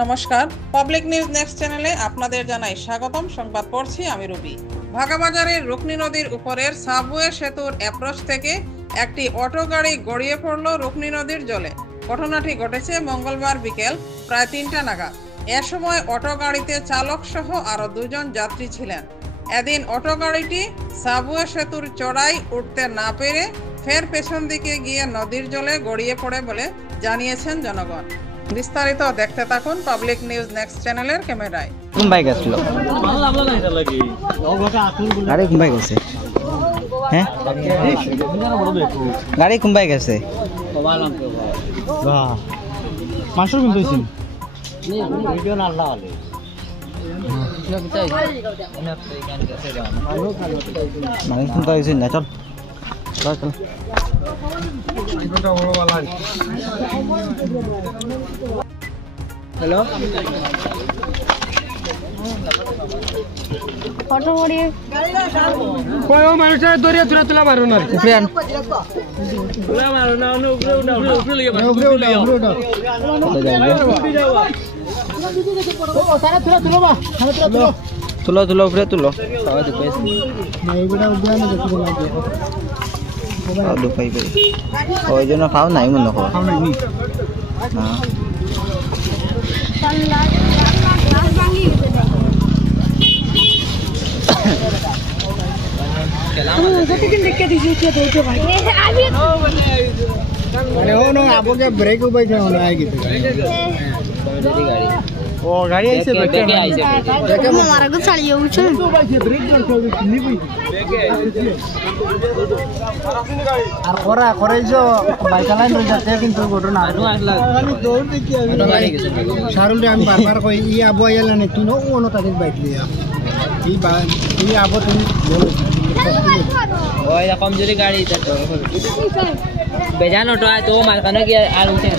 নমস্কার, public news next চ্যানেলে আপনাদের জানাই স্বাগতম। সংবাদ পড়ছি আমি রুবি। ভাগাবাজারের রুকনি নদীর উপরের সাবওয়ে সেতুর অ্যাপ্রোচ থেকে একটি অটো গাড়ি গড়িয়ে পড়ল রুকনি নদীর জলে। ঘটনাটি ঘটেছে মঙ্গলবার বিকেল প্রায় 3টা নাগাদ। এ সময় অটো গাড়িতে চালক সহ আরও 2 জন যাত্রী ছিলেন। এদিন অটো গাড়িটি সাবওয়ে সেতুর চড়াই উঠতে না পেরে ফের পেছন দিকে গিয়ে নদীর জলে গড়িয়ে পড়ে বলে জানিয়েছেন জনগণ। বিস্তারিত দেখতে থাকুন পাবলিক নিউজ নেক্সট চ্যানেলের ক্যামেরায়। কোন বাইক আসছিল? গাড়ি কোন বাইক আছে? হ্যাঁ, গাড়ি কোন বাইক আছে? মাসুর কিন্তু হইছেন ভিডিও না আল্লাহ আলে মানে কোন তো হইছেন না। চল চল চল। হ্যালো, ফটো করিয়ে কয় মানুষের দরিয়া তুলা তুলা মারো না ফ্রেন্ড তুলা মারো না উপরে উঠা উপরে লিয়ে মারো উপরে উঠা উপরে উঠা সারা তুলা তুলো বা সারা তুলা তুলো তুলো তুলো উপরে তুলো। সবাই তো কইছি না এগুলা উপরে না দেখতে লাগে খাও দু পাইবে ওই জন্য খাও নাই মনে করো। খাও নাই নি না সাল্লাহ গ্লাস ভাঙি গেছে আমি কতদিন দেখে দিছি কে ধরতে ভাই আমি মানে ও না আপকে ব্রেক উপাইছে না আই গিয়ে কমিটি গাড়ি ও গাড়ি আইছে দেখে আইছে দেখে মারা গো ছাড়িয়ে উঠছে উপাইছে ব্রেক করতে নি কই আর ওরা করাইছো বাইক চালান রই যাচ্ছে কিন্তু ঘটনা আমি দৌড় দেখি শারুল আমি বারবার কই ই আবু আইলা নে তুই নো তাকে বাইক লিয়া ই আবু তুমি বলো ওই কমজোরি গাড়ি বেজান অটো আয় তো মালখানা কি আর উঠে